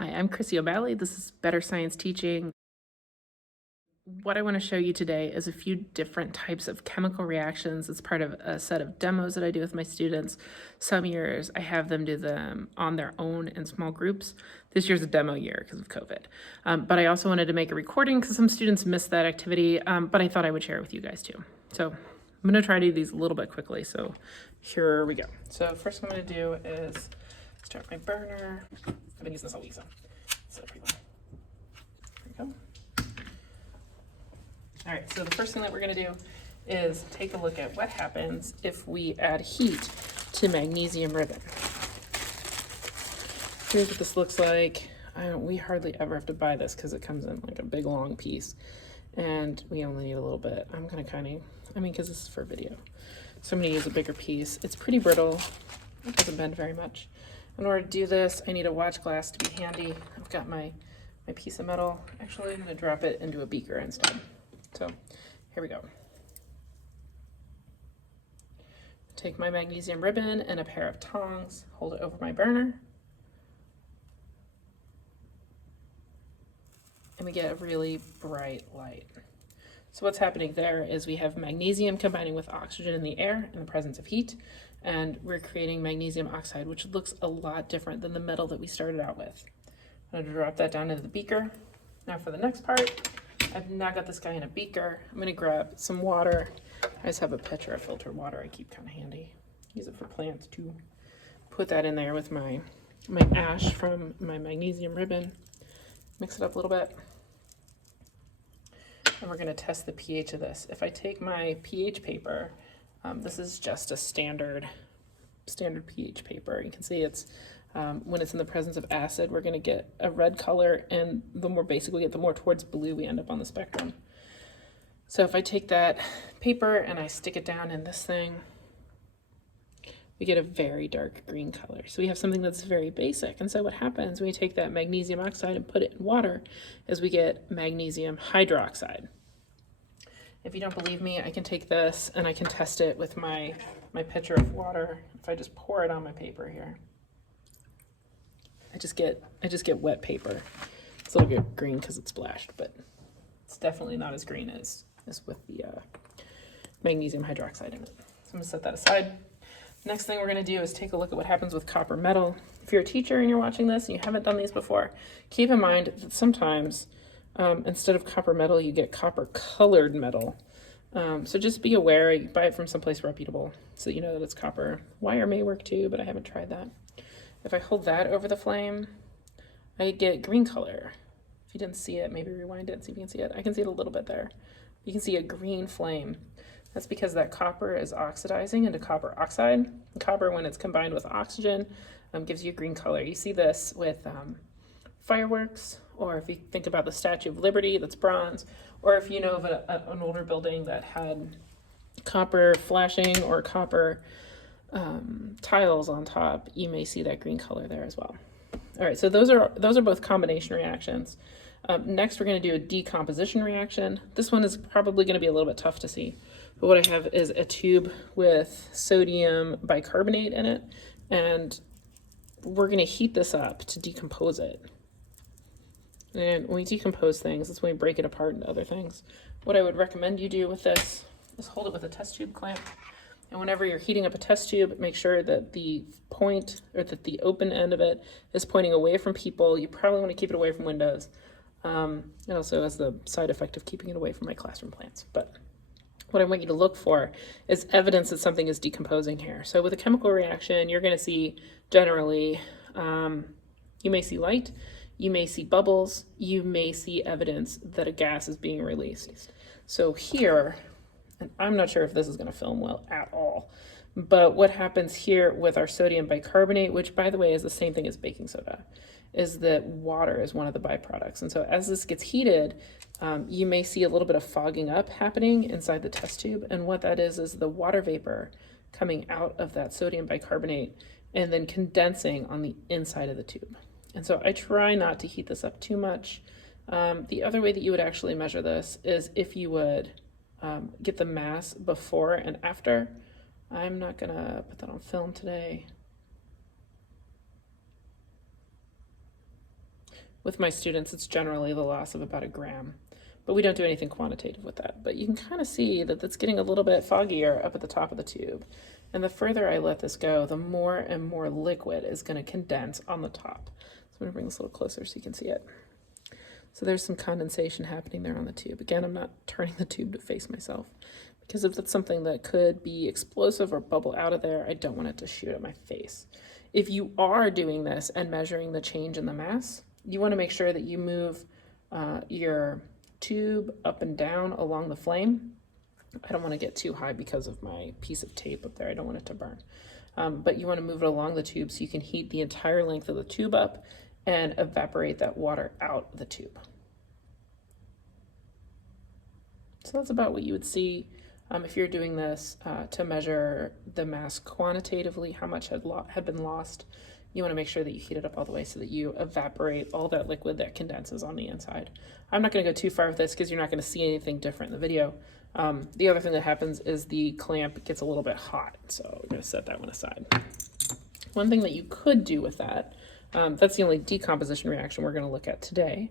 Hi, I'm Chrissy O'Malley. This is Better Science Teaching. What I want to show you today is a few different types of chemical reactions. It's part of a set of demos that I do with my students. Some years I have them do them on their own in small groups. This year's a demo year because of COVID. But I also wanted to make a recording because some students missed that activity, but I thought I would share it with you guys too. So I'm going to try to do these a little bit quickly. So here we go. So first what I'm going to do is start my burner. I've been using this all week, so pretty well. There we go. All right, so the first thing that we're going to do is take a look at what happens if we add heat to magnesium ribbon. Here's what this looks like. We hardly ever have to buy this because it comes in like a big long piece, and we only need a little bit. I'm going to because this is for video, so I'm going to use a bigger piece. It's pretty brittle. It doesn't bend very much. In order to do this, I need a watch glass to be handy. I've got my piece of metal. Actually, I'm going to drop it into a beaker instead. So here we go. Take my magnesium ribbon and a pair of tongs, hold it over my burner, and we get a really bright light. So what's happening there is we have magnesium combining with oxygen in the air in the presence of heat, and we're creating magnesium oxide, which looks a lot different than the metal that we started out with. I'm going to drop that down into the beaker. Now for the next part, I've now got this guy in a beaker. I'm going to grab some water. I just have a pitcher of filtered water I keep kind of handy. Use it for plants too. Put that in there with my ash from my magnesium ribbon. Mix it up a little bit. And we're going to test the pH of this. If I take my pH paper, this is just a standard pH paper. You can see it's when it's in the presence of acid, we're going to get a red color, and the more basic we get, the more towards blue we end up on the spectrum. So if I take that paper and I stick it down in this thing, we get a very dark green color. So we have something that's very basic. And so what happens when we take that magnesium oxide and put it in water is we get magnesium hydroxide. If you don't believe me, I can take this and I can test it with my pitcher of water. If I just pour it on my paper here, I just get wet paper. It's a little bit green because it's splashed, but it's definitely not as green as with the magnesium hydroxide in it. So I'm gonna set that aside. Next thing we're gonna do is take a look at what happens with copper metal. If you're a teacher and you're watching this and you haven't done these before, keep in mind that sometimes instead of copper metal, you get copper colored metal. So just be aware, you buy it from someplace reputable so you know that it's copper. Wire may work too, but I haven't tried that. If I hold that over the flame, I get green color. If you didn't see it, maybe rewind it and see if you can see it. I can see it a little bit there. You can see a green flame. That's because that copper is oxidizing into copper oxide. And copper, when it's combined with oxygen, gives you a green color. You see this with fireworks, or if you think about the Statue of Liberty, that's bronze, or if you know of an older building that had copper flashing or copper tiles on top, you may see that green color there as well. All right, so those are both combination reactions. Next, we're going to do a decomposition reaction. This one is probably going to be a little bit tough to see, but what I have is a tube with sodium bicarbonate in it, and we're going to heat this up to decompose it. And when we decompose things, that's when we break it apart into other things. What I would recommend you do with this is hold it with a test tube clamp. And whenever you're heating up a test tube, make sure that the point, or that the open end of it, is pointing away from people. You probably want to keep it away from windows. It also has the side effect of keeping it away from my classroom plants. But what I want you to look for is evidence that something is decomposing here. So with a chemical reaction, you're going to see generally, you may see light, you may see bubbles, you may see evidence that a gas is being released. So here, and I'm not sure if this is going to film well at all, but what happens here with our sodium bicarbonate, which by the way is the same thing as baking soda, is that water is one of the byproducts. And so as this gets heated, you may see a little bit of fogging up happening inside the test tube. And what that is the water vapor coming out of that sodium bicarbonate and then condensing on the inside of the tube. And so I try not to heat this up too much. The other way that you would actually measure this is if you would get the mass before and after. I'm not gonna put that on film today. With my students, it's generally the loss of about 1 gram, but we don't do anything quantitative with that. But you can kind of see that it's getting a little bit foggier up at the top of the tube. And the further I let this go, the more and more liquid is going to condense on the top. So I'm going to bring this a little closer so you can see it. So there's some condensation happening there on the tube. Again, I'm not turning the tube to face myself because if that's something that could be explosive or bubble out of there, I don't want it to shoot at my face. If you are doing this and measuring the change in the mass, you want to make sure that you move your tube up and down along the flame. I don't want to get too high because of my piece of tape up there. I don't want it to burn. But you want to move it along the tube so you can heat the entire length of the tube up and evaporate that water out of the tube. So that's about what you would see if you're doing this to measure the mass quantitatively, how much had been lost. You want to make sure that you heat it up all the way so that you evaporate all that liquid that condenses on the inside. I'm not going to go too far with this because you're not going to see anything different in the video. The other thing that happens is the clamp gets a little bit hot, so we're going to set that one aside. One thing that you could do with that, that's the only decomposition reaction we're going to look at today.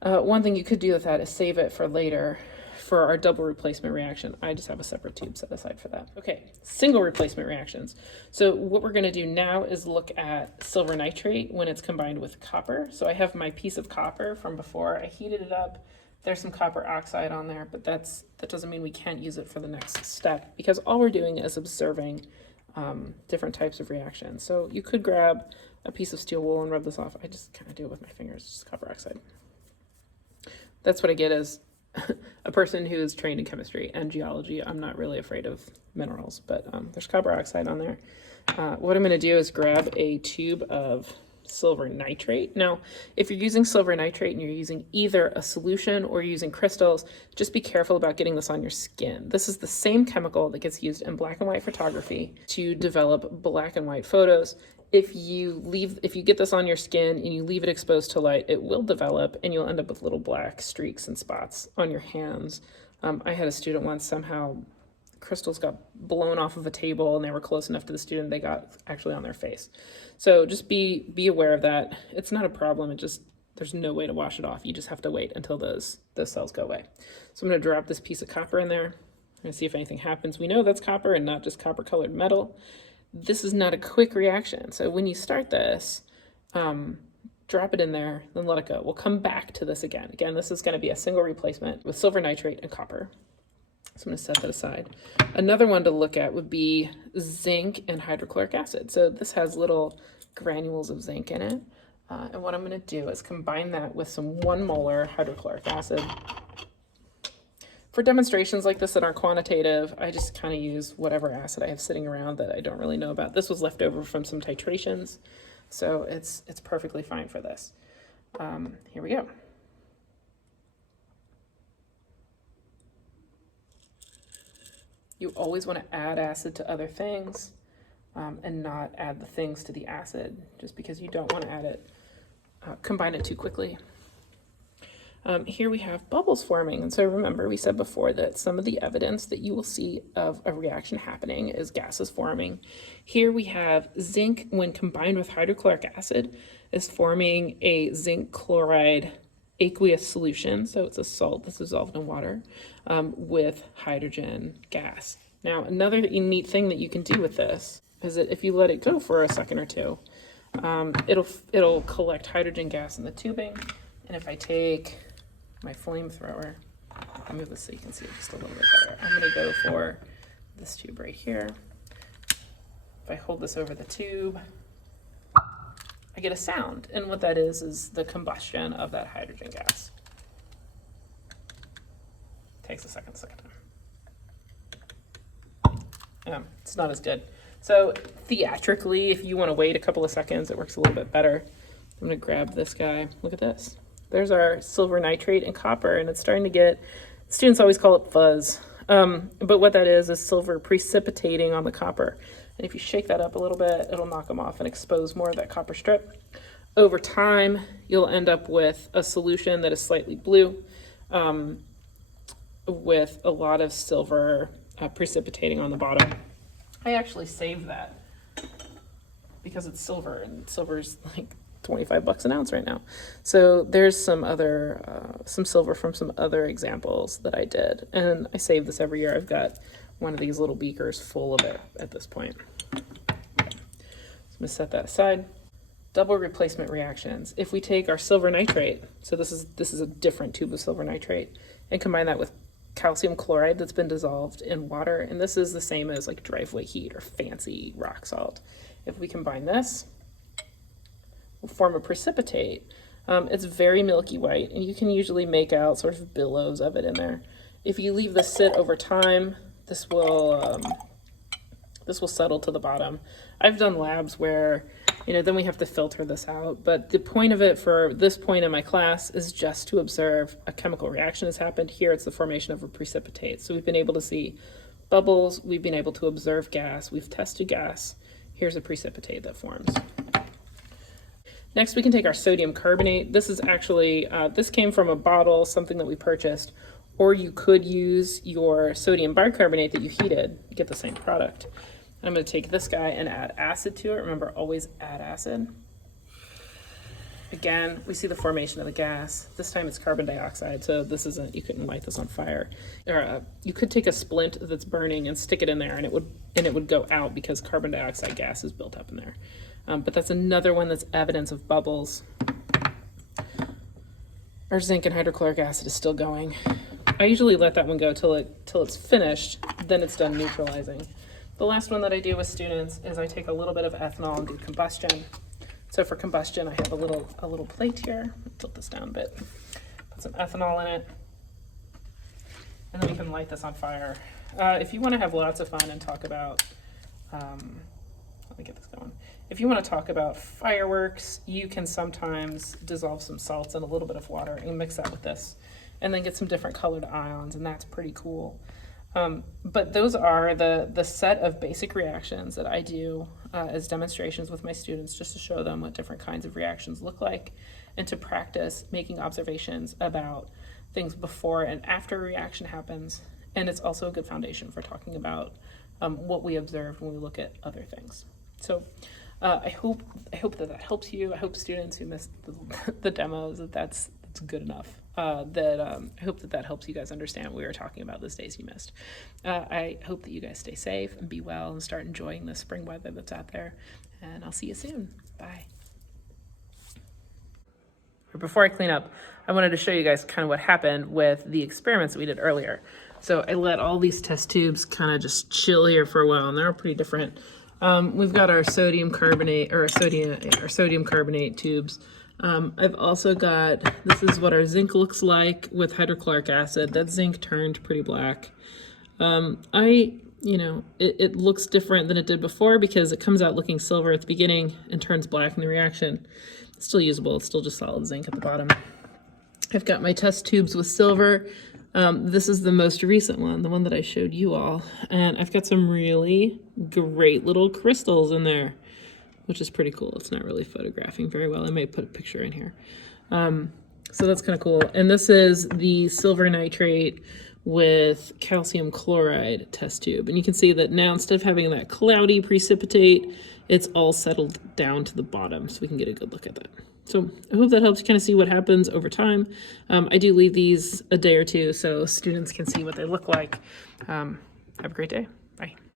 One thing you could do with that is save it for later for our double replacement reaction. I just have a separate tube set aside for that. Okay, single replacement reactions. So what we're going to do now is look at silver nitrate when it's combined with copper. So I have my piece of copper from before. I heated it up. There's some copper oxide on there, but that doesn't mean we can't use it for the next step because all we're doing is observing different types of reactions. So you could grab a piece of steel wool and rub this off. I just kind of do it with my fingers, just copper oxide. That's what I get as a person who is trained in chemistry and geology. I'm not really afraid of minerals, but there's copper oxide on there. What I'm going to do is grab a tube of silver nitrate. Now, if you're using silver nitrate and you're using either a solution or using crystals, just be careful about getting this on your skin. This is the same chemical that gets used in black and white photography to develop black and white photos. If you get this on your skin and you leave it exposed to light, it will develop and you'll end up with little black streaks and spots on your hands. I had a student once, somehow crystals got blown off of a table and they were close enough to the student, they got actually on their face. So just be aware of that. It's not a problem. There's no way to wash it off. You just have to wait until those cells go away. So I'm going to drop this piece of copper in there. I'm going to see if anything happens. We know that's copper and not just copper colored metal. This is not a quick reaction. So when you start this, drop it in there, then let it go. We'll come back to this again. Again, this is going to be a single replacement with silver nitrate and copper. So I'm going to set that aside. Another one to look at would be zinc and hydrochloric acid. So this has little granules of zinc in it. And what I'm going to do is combine that with some 1 molar hydrochloric acid. For demonstrations like this that aren't quantitative, I just kind of use whatever acid I have sitting around that I don't really know about. This was left over from some titrations, so it's perfectly fine for this. Here we go. You always want to add acid to other things and not add the things to the acid just because you don't want to add it, combine it too quickly. Here we have bubbles forming. And so remember, we said before that some of the evidence that you will see of a reaction happening is gases forming. Here we have zinc, when combined with hydrochloric acid, is forming a zinc chloride aqueous solution. So it's a salt that's dissolved in water with hydrogen gas. Now, another neat thing that you can do with this is that if you let it go for a second or two, it'll collect hydrogen gas in the tubing. And if I take my flamethrower, I'll move this so you can see it just a little bit better. I'm going to go for this tube right here. If I hold this over the tube, I get a sound. And what that is the combustion of that hydrogen gas. Takes a second. It's not as good. So theatrically, if you want to wait a couple of seconds, it works a little bit better. I'm going to grab this guy. Look at this. There's our silver nitrate and copper, and it's starting to get, students always call it fuzz. But what that is silver precipitating on the copper. And if you shake that up a little bit, it'll knock them off and expose more of that copper strip. Over time, you'll end up with a solution that is slightly blue with a lot of silver precipitating on the bottom. I actually saved that because it's silver, and silver's like $25 an ounce right now. So there's some other, some silver from some other examples that I did. And I save this every year. I've got one of these little beakers full of it at this point. So I'm gonna set that aside. Double replacement reactions. If we take our silver nitrate, so this is a different tube of silver nitrate, and combine that with calcium chloride that's been dissolved in water, and this is the same as like driveway heat or fancy rock salt. If we combine this, we'll form a precipitate. It's very milky white, and you can usually make out sort of billows of it in there. If you leave this sit over time, this will settle to the bottom. I've done labs where, you know, then we have to filter this out, but the point of it for this point in my class is just to observe a chemical reaction has happened. Here it's the formation of a precipitate. So we've been able to see bubbles, we've been able to observe gas, we've tested gas. Here's a precipitate that forms. Next, we can take our sodium carbonate. This is actually, this came from a bottle, something that we purchased, or you could use your sodium bicarbonate that you heated to get the same product. I'm going to take this guy and add acid to it. Remember, always add acid. Again, we see the formation of the gas. This time it's carbon dioxide, so this isn't, you couldn't light this on fire. Or you could take a splint that's burning and stick it in there, and it would go out because carbon dioxide gas is built up in there. But that's another one that's evidence of bubbles. Our zinc and hydrochloric acid is still going. I usually let that one go till it's finished, then it's done neutralizing. The last one that I do with students is I take a little bit of ethanol and do combustion. So for combustion, I have a little plate here. Tilt this down a bit. Put some ethanol in it, and then we can light this on fire. If you want to have lots of fun and talk about, let me get this going. If you want to talk about fireworks, you can sometimes dissolve some salts in a little bit of water and mix that with this, and then get some different colored ions, and that's pretty cool. But those are the set of basic reactions that I do as demonstrations with my students, just to show them what different kinds of reactions look like, and to practice making observations about things before and after a reaction happens. And it's also a good foundation for talking about what we observed when we look at other things. So I hope that helps you. I hope students who missed the demos, that's good enough. I hope that helps you guys understand what we were talking about those days you missed. I hope that you guys stay safe and be well and start enjoying the spring weather that's out there. And I'll see you soon. Bye. Before I clean up, I wanted to show you guys kind of what happened with the experiments that we did earlier. So I let all these test tubes kind of just chill here for a while, and they're all pretty different. We've got our sodium carbonate, or our sodium carbonate tubes. I've also got, this is what our zinc looks like with hydrochloric acid. That zinc turned pretty black. It looks different than it did before because it comes out looking silver at the beginning and turns black in the reaction. It's still usable. It's still just solid zinc at the bottom. I've got my test tubes with silver. This is the most recent one, the one that I showed you all. And I've got some really great little crystals in there, which is pretty cool. It's not really photographing very well. I may put a picture in here. So that's kind of cool. And this is the silver nitrate with calcium chloride test tube. And you can see that now, instead of having that cloudy precipitate, it's all settled down to the bottom, so we can get a good look at that. So I hope that helps you kind of see what happens over time. I do leave these a day or two so students can see what they look like. Have a great day.